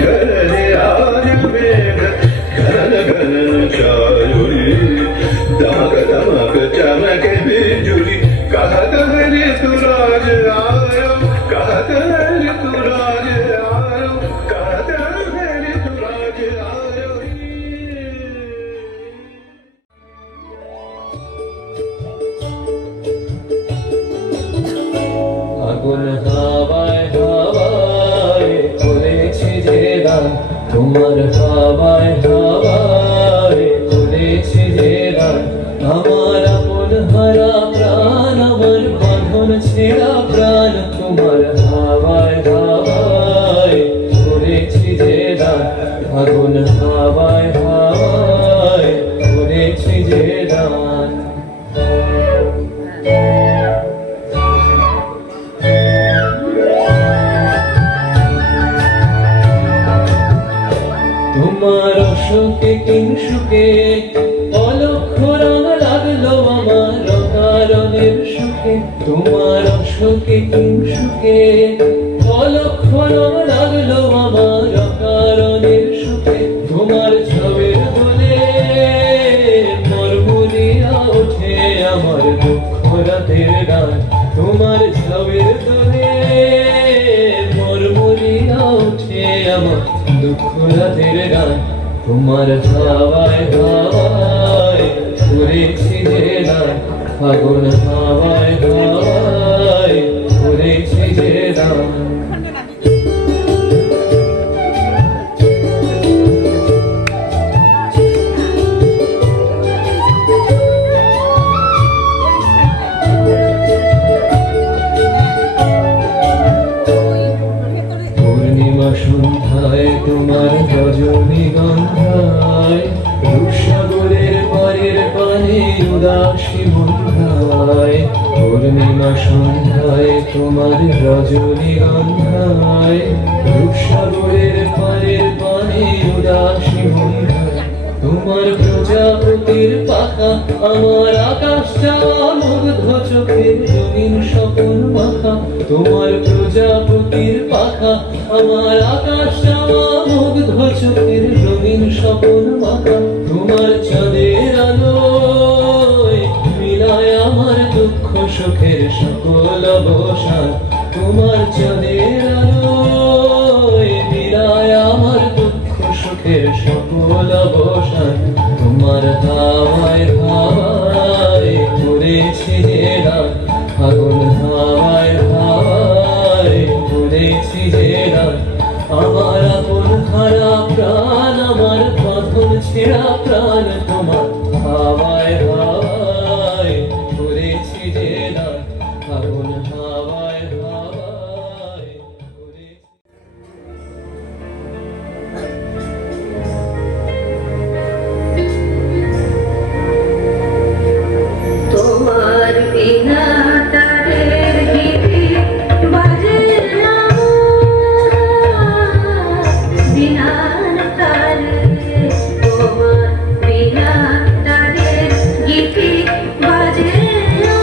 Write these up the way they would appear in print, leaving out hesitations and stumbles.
जय कहत हरि तुराज आयो, कहत हरि तुराज आयो, कहत हरि तुराज आयो। আগুন হাওয়ায় হাওয়ায় করেছে যে গান, তোমার হাওয়ায় হাওয়ায় করেছে যে গান। আমার আপন হারা প্রাণ, আমার বাঁধন ছেঁড়া প্রাণ, তোমার হাওয়ায় হাওয়ায় করেছে যে গান। আগুন হাওয়ায় হাওয়ায় করেছে যে গান। তোমার অসুখে কিংসুকে অলক্ষ রং লাগলো আমার অকারণের সুখে। তোমার অসুখে কিংসুকে অলক্ষ রং লাগলো আমার অকারণের সুখে। তোমার ছবির দোলে মরমুরিয়া ওঠে আমার দুঃখ রাতের গান। তোমার ছবির দোলে মরমুরিয়া ওঠে আমার দুঃখ রাতের গান। তোমার হাওয়ায় হাওয়ায় করেছি যে গান, ফাগুন হাওয়ায় হাওয়ায় করেছি যে গান। পূর্ণিমা সন্ধ্যায় তোমার রজনীগন্ধায়, রূপসাগরের পারের পানে উদাসী বন্ধায়। পূর্ণিমা সন্ধ্যায় তোমার রজনীগন্ধায়, রূপসাগরের পারের পানে উদাসী বন্ধায়। তোমার প্রজাপতির পাখা আমার আকাশটা মুগ্ধ চোখের রঙিন স্বপন মাখা। তোমার প্রজাপতির পাখা আমার আকাশটা মুগ্ধ চোখের রঙিন স্বপন মাখা। তোমার চাঁদের আলোয় মিলায় আমার দুঃখ সুখের সকল অবসান। তোমার চাঁদের আলোয় মিলায় আমার দুঃখ সুখের সকল অবসান। তোমার হাওয়ায় হাওয়ায় করেছি যে গান, ফাগুন হাওয়ায় হাওয়ায় করেছি যে গান। আমার আপন হারা প্রাণ, আমার বাঁধন ছেঁড়া প্রাণ, তোমার হাওয়ায় হাওয়ায় করেছি যে গান, ফাগুন হাওয়ায় হাওয়ায় করেছি। তোমার বিনা তারের গীতি বাজে না, বিনা তারে। তোমার বিনা তারের গীতি বাজে না,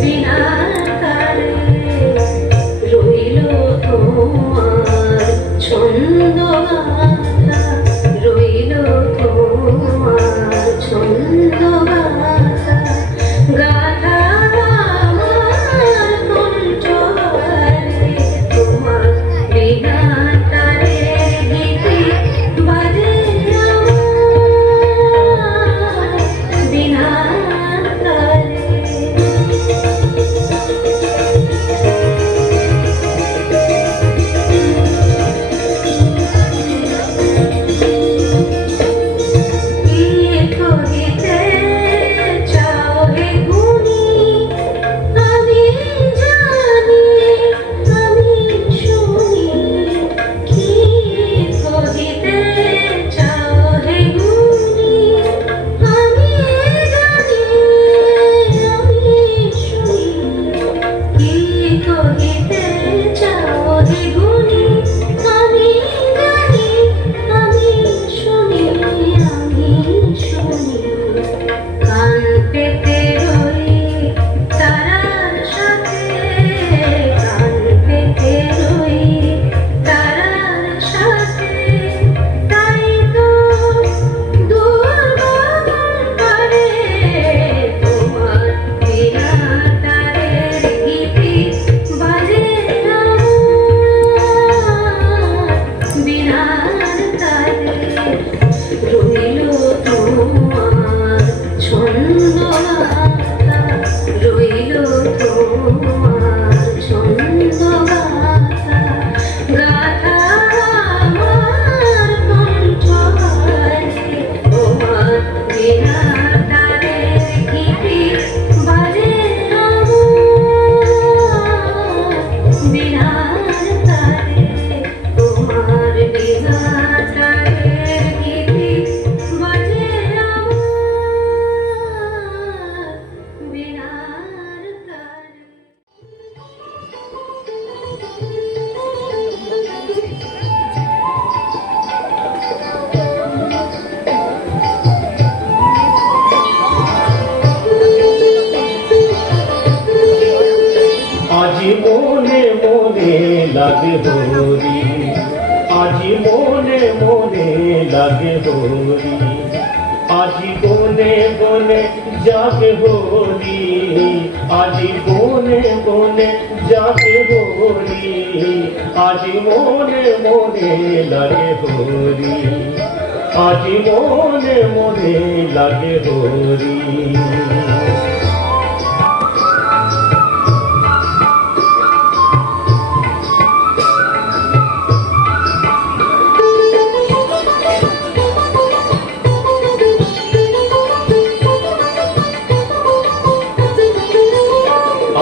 বিনা তারে। রইল তোমার ছন্দ গাথা, রইল তোমার ছন্দ গাথা, গাথা আমার কণ্ঠহারে। তোমার বিনা তারের গীতি বাজে না, বিনা তারে। কহিতে চাও হে গুণী, লাগে হরি আজি মনে মনে লাগে হরি আজি বনে বনে জাগে হরি আজি বনে বনে জাগে হরি আজি মনে মনে লাগে হরি আজি মনে মনে লাগে হরি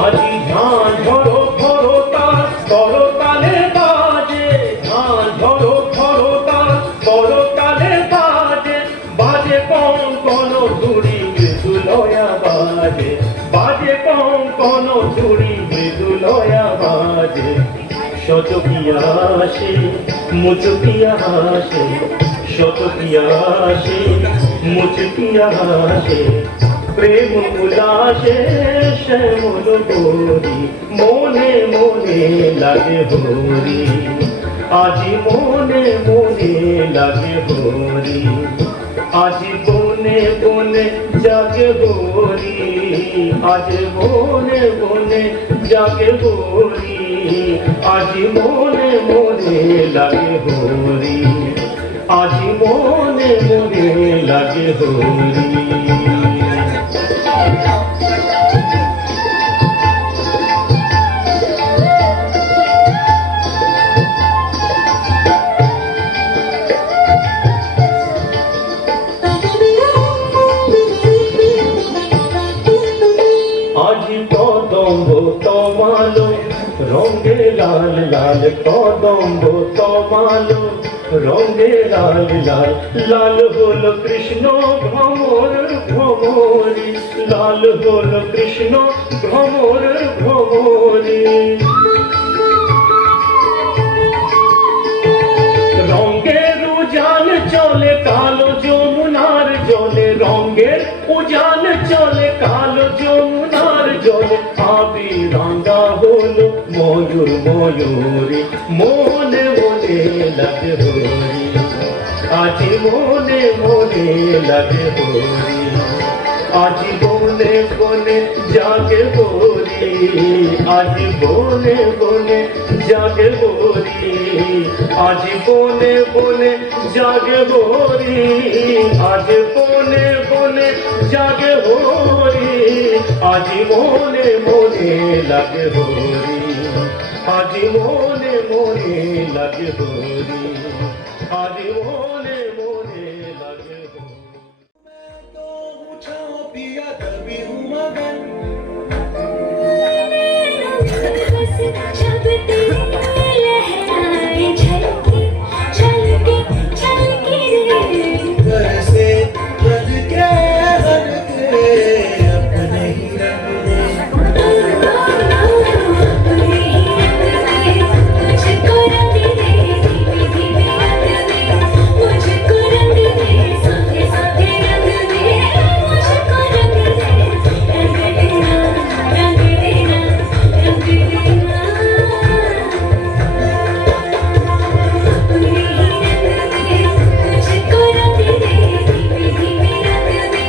আজি ঝাঁ ঝরো ধরো তার করো তালে বাজে ঝাঁ ঝরো ধরো তার করো তালে বাজে বাজে কোন কোন ধুড়ি মৃদুলয়া বাজে বাজে কোন কোন ধুড়ি মৃদুলয়া বাজে শত পিয়াসে মুঝ পিয়াসে শত পিয়াসে মুঝ পিয়াসে প্রেম উল্লাসে শ্যামল গৌরী মনে মনে লাগে হরি আজি মনে মনে লাগে হরি আজি বনে বনে জাগে হরি আজি বনে বনে জাগে হরি আজি মনে মনে লাগে হরি আজি মনে মনে লাগে হরি আজি কদম্ব তমালো রঙে লাল লাল কদম্ব তমালো রঙে লাল লাল লাল হলো কৃষ্ণ ভ্রমর ভ্রমরি লাল হলো কৃষ্ণ ভ্রমর ভ্রমরি রঙের উজান চলে কালো যমুনার জলে রঙের উজান চলে কালো যমুনার জলে আবি রাঙ্গা হলো ময়ূর ময়ূরী মনে মনে লাগে হরি আজি মনে মনে লাগে হরি আজি বনে বনে জাগে হরি আজি বনে বনে জাগে হরি আজি বনে বনে জাগে হরি আজি বনে বনে জাগে হরি আজি মনে মনে লাগে হরি আজি মনে মনে লাগে হরি আজি মনে মনে লাগে হরি जब तेरी लहराए झलके झलके झलके घर से बन के हर के अपने ही रंग दे मुझको रंग दे धीमे धीमे रंग दे मुझको रंग दे साथे साथे रंग दे मुझको रंग दे रंग देना रंग देना रंग देना मुझको रंग दे धीमे धीमे रंग दे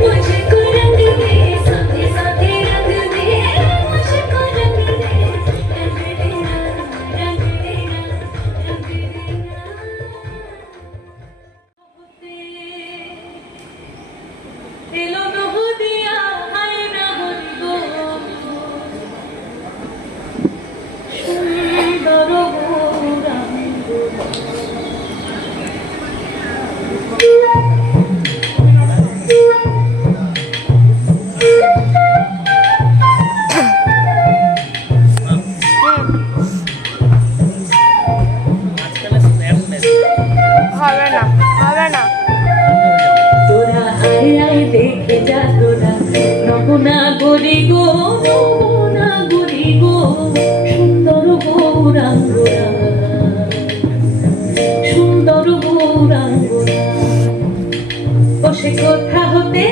मुझको रंग दे साथे साथे रंग दे मुझको रंग दे रंग देना रंग देना रंग देना এলো নহদিয়া হায় না হরি গো সুন্দর গৌরাঙ্গ হবে না হবে না তোরা আয় আয় দেখে যা তোরা নবনা গরি গো নবনা গরি গো সুন্দর গৌরাঙ্গরা সুন্দর গৌরাঙ্গরা ও সে কোথা হতে